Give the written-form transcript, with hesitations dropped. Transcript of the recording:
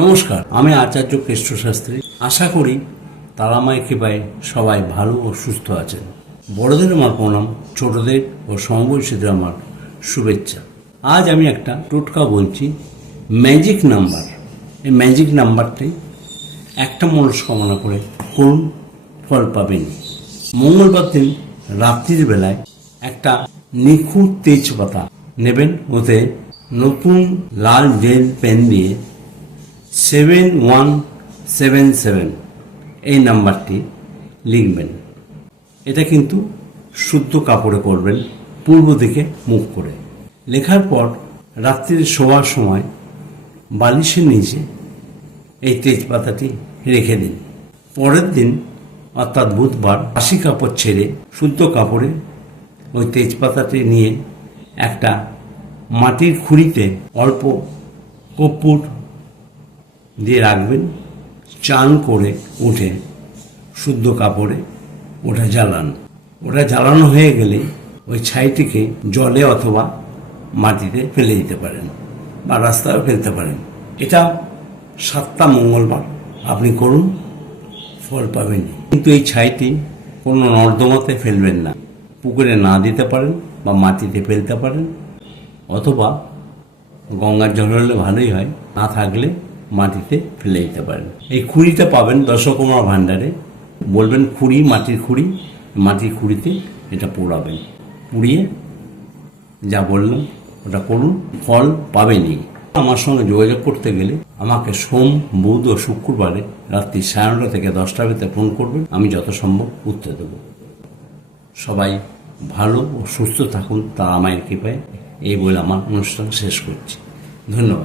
নমস্কার, আমি আচার্য কেষ্ট শাস্ত্রী। আশা করি তারামায়ের কৃপায় সবাই ভালো ও সুস্থ আছেন। বড়দের আমার প্রণাম, ছোটদের ও সমবয়সীদের আমার শুভেচ্ছা। আজ আমি একটা টোটকা বলছি, ম্যাজিক নাম্বার। এই ম্যাজিক নাম্বারটি একটা মনস্কামনা করে করুন, ফল পাবেন। মঙ্গলবার দিন রাত্রির বেলায় একটা নিখুঁত তেজপাতা নেবেন, ওতে নতুন লাল জেল পেন দিয়ে 7177 এই নাম্বারটি লিখবেন। এটা কিন্তু শুদ্ধ কাপড়ে করবেন, পূর্ব দিকে মুখ করে। লেখার পর রাত্রির শোয়ার সময় বালিশের নিচে এই তেজপাতাটি রেখে দিন। পরের দিন অর্থাৎ বুধবার বাসি কাপড় ছেড়ে শুদ্ধ কাপড়ে ওই তেজপাতাটি নিয়ে একটা মাটির খুঁড়িতে অল্প কর্পূর দিয়ে রাখবেন। চান করে উঠে শুদ্ধ কাপড়ে ওটা জ্বালান। ওটা জ্বালানো হয়ে গেলে ওই ছাইটিকে জলে অথবা মাটিতে ফেলে দিতে পারেন বা রাস্তায় ফেলতে পারেন। এটা 7টা মঙ্গলবার আপনি করুন, ফল পাবেন। কিন্তু এই ছাইটি কোনো নর্দমাতে ফেলবেন না, পুকুরে না দিতে পারেন বা মাটিতে ফেলতে পারেন, অথবা গঙ্গার জল হলে ভালোই হয়, না থাকলে মাটিতে ফেলে দিতে পারেন। এই খুঁড়িটা পাবেন দশকুমার ভাণ্ডারে। বলবেন খুঁড়ি, মাটির খুঁড়ি, মাটির খুঁড়িতে এটা পোড়াবেন। পুড়িয়ে যা বললাম ওটা করুন, ফল পাবেনই। আমার সঙ্গে যোগাযোগ করতে গেলে আমাকে সোম, বুধ ও শুক্রবারে রাত্রি 9:30 থেকে 10টার ভিতরে ফোন করবেন, আমি যত সম্ভব উত্তর দেব। সবাই ভালো ও সুস্থ থাকুন, তারা মায়ের কৃপায়। এই বলে আমার অনুষ্ঠান শেষ করছি। ধন্যবাদ।